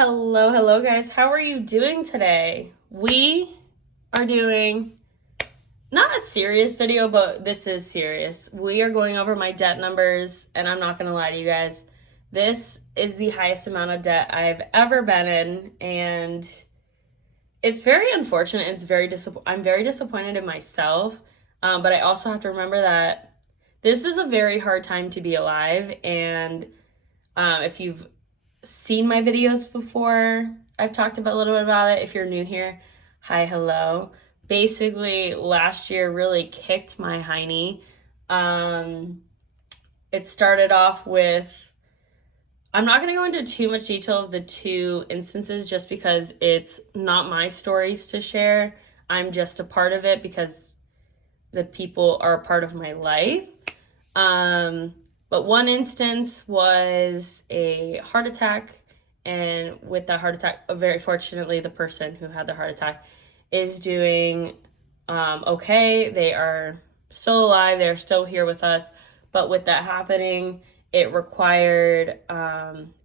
Hello guys. How are you doing today? We are doing not a serious video, but this is serious. We are going over my debt numbers, and I'm not going to lie to you guys. This is the highest amount of debt I've ever been in, and it's very unfortunate. I'm very disappointed in myself, but I also have to remember that this is a very hard time to be alive, and if you've seen my videos before, I've talked about a little bit about it. If you're new here, hi, hello. Basically, last year really kicked my hiney. It started off with, I'm not going to go into too much detail of the two instances just because it's not my stories to share. I'm just a part of it because the people are a part of my life. But one instance was a heart attack, and with that heart attack, very fortunately, the person who had the heart attack is doing okay. They are still alive. They're still here with us. But with that happening, it required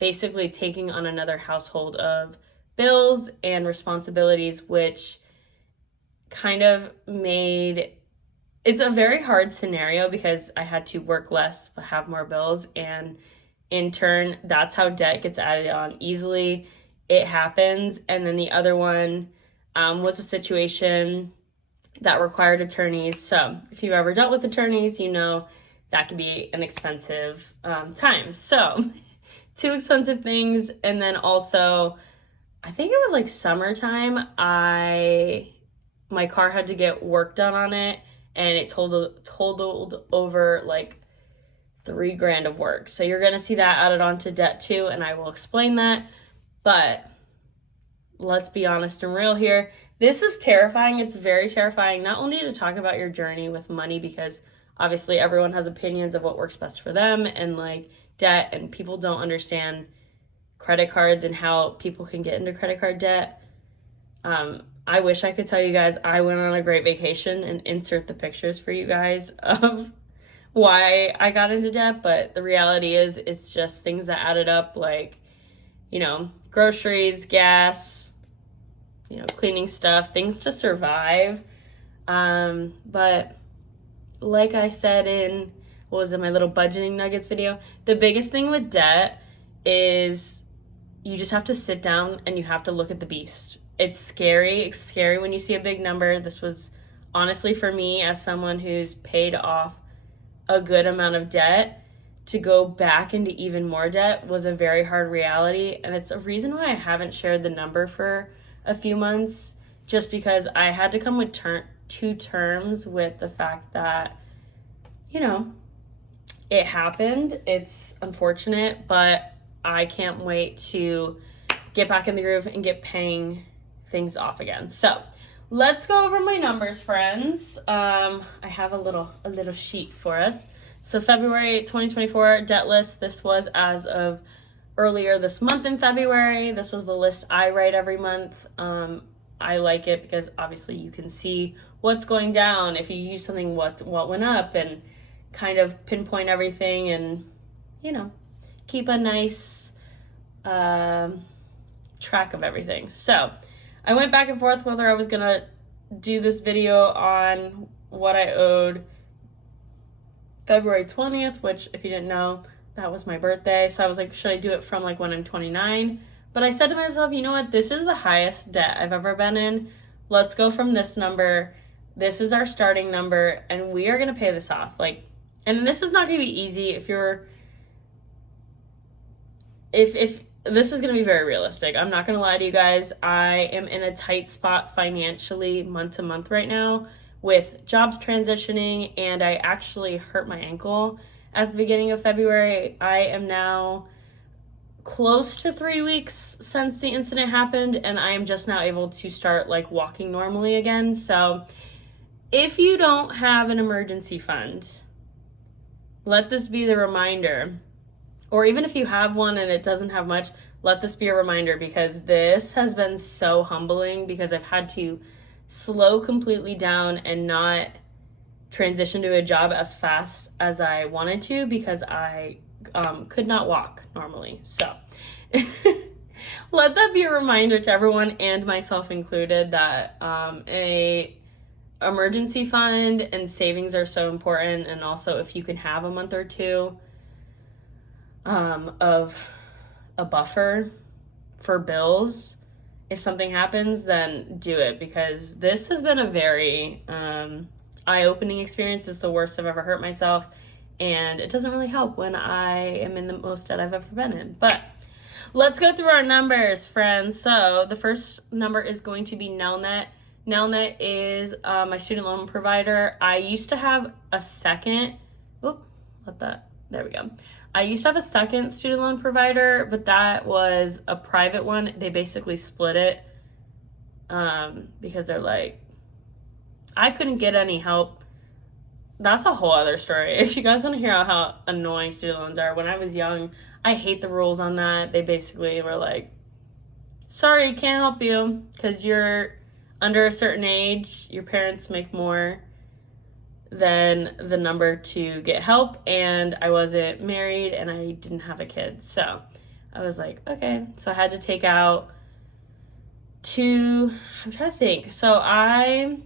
basically taking on another household of bills and responsibilities, which kind of made it's a very hard scenario because I had to work less but have more bills, and in turn, that's how debt gets added on easily. It happens. And then the other one was a situation that required attorneys. So if you've ever dealt with attorneys, you know that can be an expensive time. So two expensive things. And then also, I think it was like summertime, my car had to get work done on it, and it totaled over like $3,000 of work. So you're gonna see that added onto debt too, and I will explain that. But let's be honest and real here. This is terrifying. It's very terrifying, not only to talk about your journey with money, because obviously everyone has opinions of what works best for them, and like debt, and people don't understand credit cards and how people can get into credit card debt. I wish I could tell you guys I went on a great vacation and insert the pictures for you guys of why I got into debt, but the reality is it's just things that added up, like, groceries, gas, cleaning stuff, things to survive. But like I said in, my little budgeting nuggets video, the biggest thing with debt is you just have to sit down and you have to look at the beast. It's scary. It's scary when you see a big number. This was honestly, for me, as someone who's paid off a good amount of debt, to go back into even more debt was a very hard reality. And it's a reason why I haven't shared the number for a few months, just because I had to come with two terms with the fact that, it happened. It's unfortunate, but I can't wait to get back in the groove and get paying things off again. So let's go over my numbers, friends. I have a little sheet for us. So February 2024 debt list. This was as of earlier this month in February. This was the list I write every month. I like it because obviously you can see what's going down. If you use something, what went up, and kind of pinpoint everything, and keep a nice track of everything. So I went back and forth whether I was gonna do this video on what I owed February 20th, which, if you didn't know, that was my birthday. So I was like, should I do it from like when I'm 29? But I said to myself, you know what? This is the highest debt I've ever been in. Let's go from this number. This is our starting number, and we are gonna pay this off. And this is not gonna be easy if this is going to be very realistic. I'm not going to lie to you guys. I am in a tight spot financially month to month right now with jobs transitioning, and I actually hurt my ankle at the beginning of February. I am now close to 3 weeks since the incident happened, and I am just now able to start walking normally again. So if you don't have an emergency fund, let this be the reminder. Or even if you have one and it doesn't have much, let this be a reminder, because this has been so humbling, because I've had to slow completely down and not transition to a job as fast as I wanted to, because I could not walk normally. So Let that be a reminder to everyone, and myself included, that a emergency fund and savings are so important. And also, if you can have a month or two of a buffer for bills, if something happens, then do it, because this has been a very eye-opening experience. It's the worst I've ever hurt myself, and it doesn't really help when I am in the most debt I've ever been in. But let's go through our numbers, friends. So the first number is going to be Nelnet. Nelnet is my student loan provider. I used to have a second. There we go. I used to have a second student loan provider, but that was a private one. They basically split it because they're like, I couldn't get any help. That's a whole other story. If you guys want to hear how annoying student loans are, when I was young, I hate the rules on that. They basically were like, sorry, can't help you because you're under a certain age. Your parents make more than the number to get help, and I wasn't married and I didn't have a kid. So I was like, okay. So I had to take out I'm trying to think. So I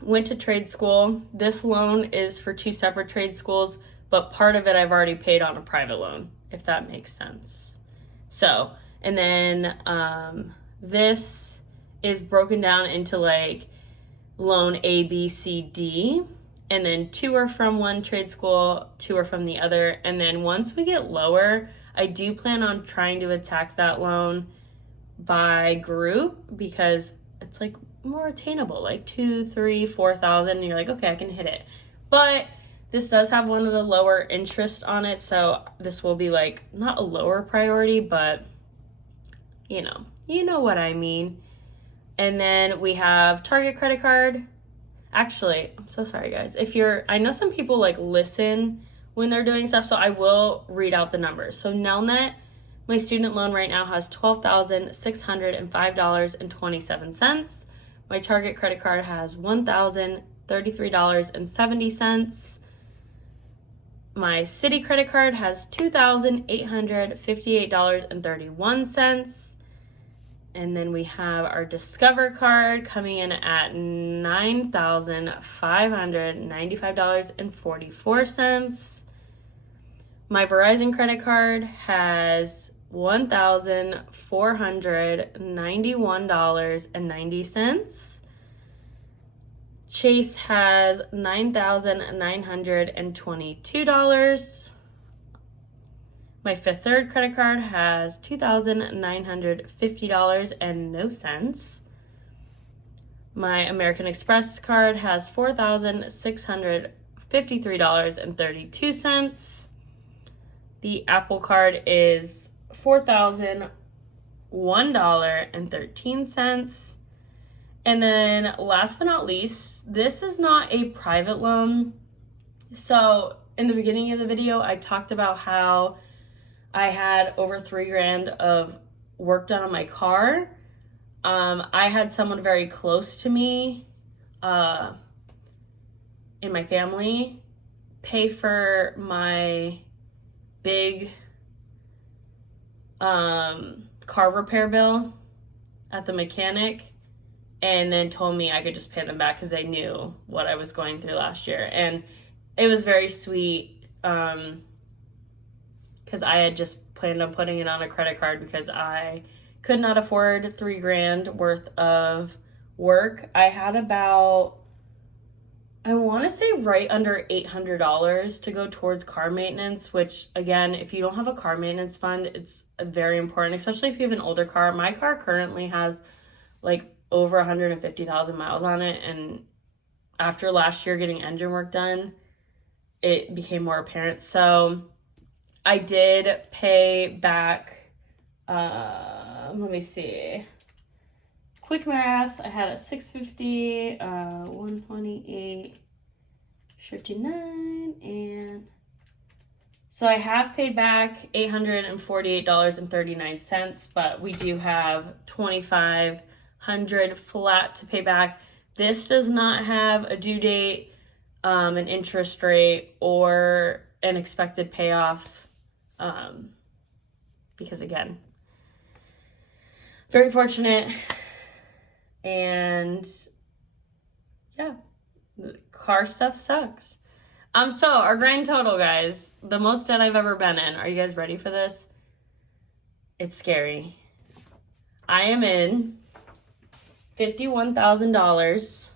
went to trade school. This loan is for two separate trade schools, but part of it I've already paid on a private loan, if that makes sense. So, and then this is broken down into like loan A, B, C, D. And then 2 are from one trade school, 2 are from the other. And then once we get lower, I do plan on trying to attack that loan by group, because it's like more attainable, like 2, 3, 4,000. And you're like, okay, I can hit it. But this does have one of the lower interest on it. So this will be like not a lower priority, but you know what I mean. And then we have Target credit card. Actually, I'm so sorry, guys. I know some people like listen when they're doing stuff, so I will read out the numbers. So Nelnet, my student loan right now has $12,605.27. My Target credit card has $1,033.70. My Citi credit card has $2,858.31. And then we have our Discover card coming in at $9,595.44. My Verizon credit card has $1,491.90. Chase has $9,922. My Fifth Third credit card has $2,950.00. My American Express card has $4,653.32. The Apple card is $4,001.13. And then last but not least, this is not a private loan. So in the beginning of the video, I talked about how I had over $3,000 of work done on my car. I had someone very close to me in my family pay for my big car repair bill at the mechanic, and then told me I could just pay them back because they knew what I was going through last year. And it was very sweet because I had just planned on putting it on a credit card because I could not afford $3,000 worth of work. I had about, I want to say right under $800 to go towards car maintenance, which again, if you don't have a car maintenance fund, it's very important, especially if you have an older car. My car currently has like over 150,000 miles on it, and after last year getting engine work done, it became more apparent. So I did pay back, let me see, quick math, I had a 650, 128, 59, and so I have paid back $848.39, but we do have $2,500 flat to pay back. This does not have a due date, an interest rate, or an expected payoff, because again, very fortunate. And yeah, the car stuff sucks. So our grand total, guys, the most debt I've ever been in. Are you guys ready for this? It's scary. I am in $51,000,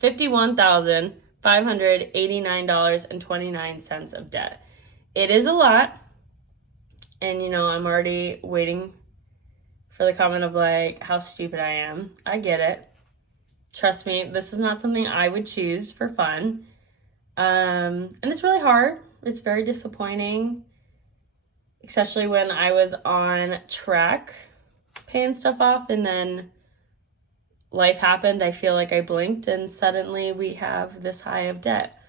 $51,589.29 of debt. It is a lot. And, you know, I'm already waiting for the comment of like how stupid I am. I get it. Trust me, this is not something I would choose for fun. And it's really hard. It's very disappointing, especially when I was on track paying stuff off and then life happened. I feel like I blinked and suddenly we have this high of debt.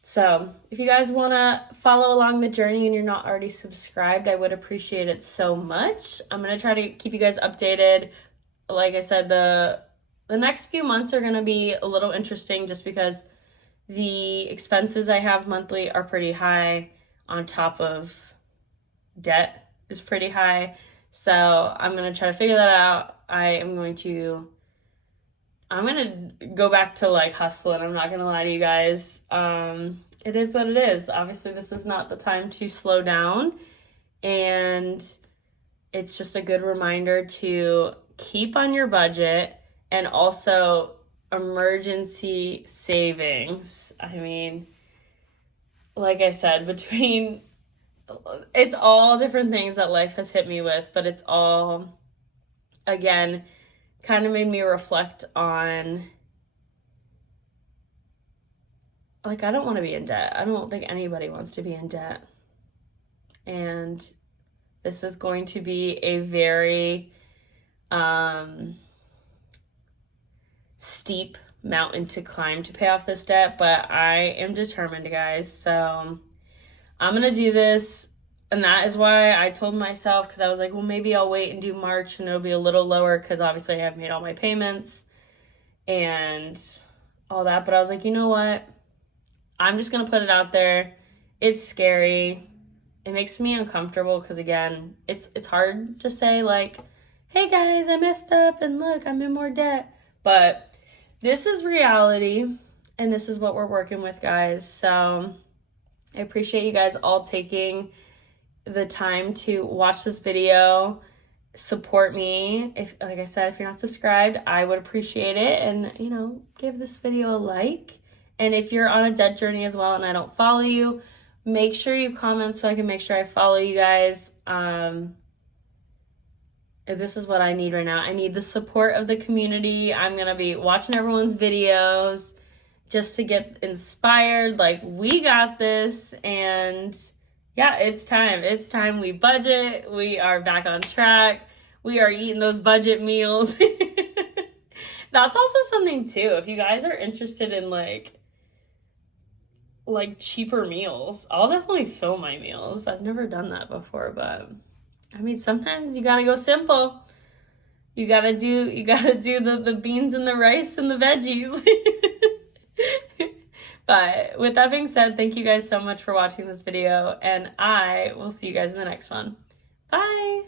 So if you guys want to follow along the journey and you're not already subscribed, I would appreciate it so much. I'm going to try to keep you guys updated. Like I said, the next few months are going to be a little interesting just because the expenses I have monthly are pretty high on top of debt is pretty high. So I'm going to try to figure that out. I'm going to go back to like hustling. I'm not going to lie to you guys. It is what it is. Obviously, this is not the time to slow down. And it's just a good reminder to keep on your budget and also emergency savings. I mean, like I said, it's all different things that life has hit me with, but it's all, again, kind of made me reflect on, like, I don't want to be in debt. I don't think anybody wants to be in debt. And this is going to be a very steep mountain to climb to pay off this debt, but I am determined, guys. So I'm going to do this. And that is why I told myself, because I was like, well, maybe I'll wait and do March and it'll be a little lower because obviously I have made all my payments and all that. But I was like, you know what? I'm just going to put it out there. It's scary. It makes me uncomfortable because, again, it's hard to say like, hey, guys, I messed up and look, I'm in more debt. But this is reality and this is what we're working with, guys. So I appreciate you guys all taking the time to watch this video, support me. If, like I said, if you're not subscribed, I would appreciate it. And, you know, give this video a like. And if you're on a debt journey as well and I don't follow you, make sure you comment so I can make sure I follow you guys. This is what I need right now. I need the support of the community. I'm going to be watching everyone's videos just to get inspired. Like, we got this. And yeah, it's time. It's time we budget. We are back on track. We are eating those budget meals. That's also something too. If you guys are interested in like cheaper meals, I'll definitely film my meals. I've never done that before, but I mean, sometimes you gotta go simple. You gotta do the beans and the rice and the veggies. But with that being said, thank you guys so much for watching this video, and I will see you guys in the next one. Bye!